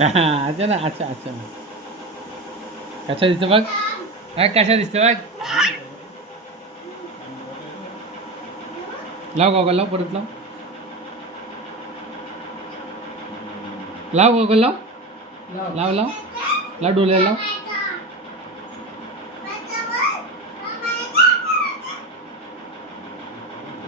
अच्छा ना अच्छा अच्छा. कशा दिसतं बघ? हा कशा दिसतं बघ? लाव गॉगल लाव परत लाव. लाव गॉगल लाव. लाव लाव. लाव डोले लाव.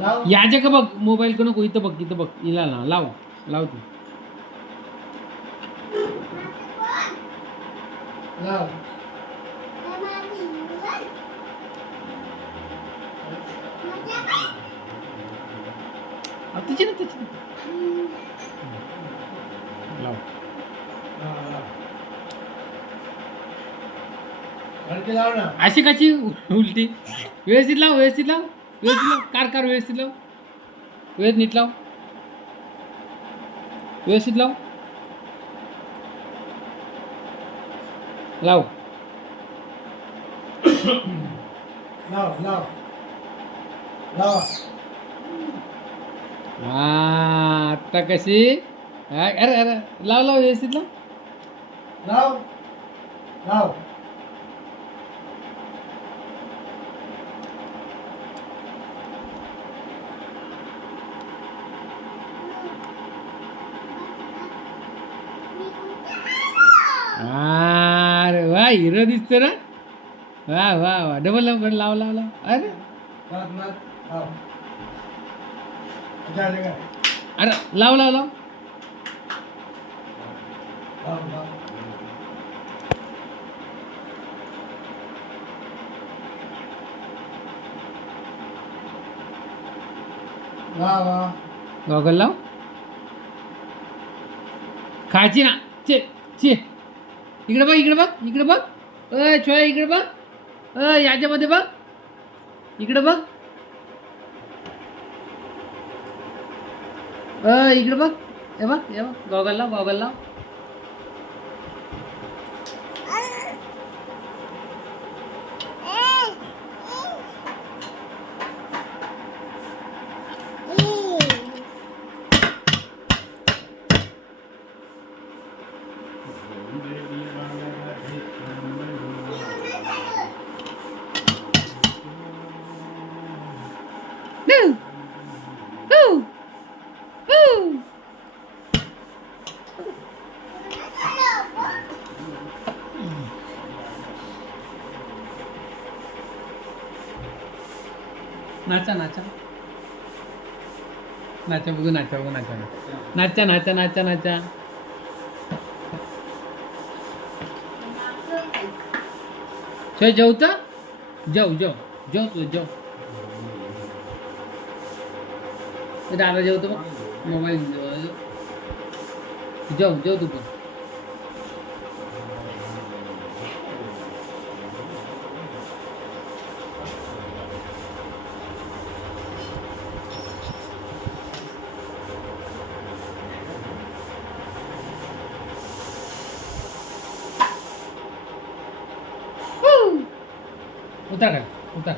लाव याच्या का बघ? मोबाईल कडून नको इथं बघ इथं बघ. इला लाव लाव तू. लाव आ, तिची ना तिची ना. लाव हा, लाव. आणखी लाव ना अशी कशी उलटी व्यवस्थित लाव व्यवस्थित लाव व्यवस्थित लाव कार कार व्यवस्थित लाव व्यवस्थित नीट लाव व्यवस्थित लाव लाव लाव लाव लाव हा आत्ता कशी हा, अरे अरे लाव लाव व्यवस्थित लाव लाव लाव अरे वा हिरो दिसतो ना? वा वा वा. डबल लाव लाव लाव लाव. अरे. अरे लाव लाव लाव. गॉगल लाव. खायची ना. चे चे इकडे बघ इकडे बघ इकडे बघ. अय छोया इकडे बघ. अय याच्यामध्ये बघ. इकडे बघ. अ इकडे बघ. हे बघ हे बघ. गॉगल लाव गॉगल लाव. 우! 우! 우! 나짜 나짜 나짜 우고 나짜 우고 나짜 나짜 나짜 나짜 나짜 저 저우다 저우 저우 저우 저우 दादा जेवतो बघ मोबाईल जेव जेव तू पण उतार का उतार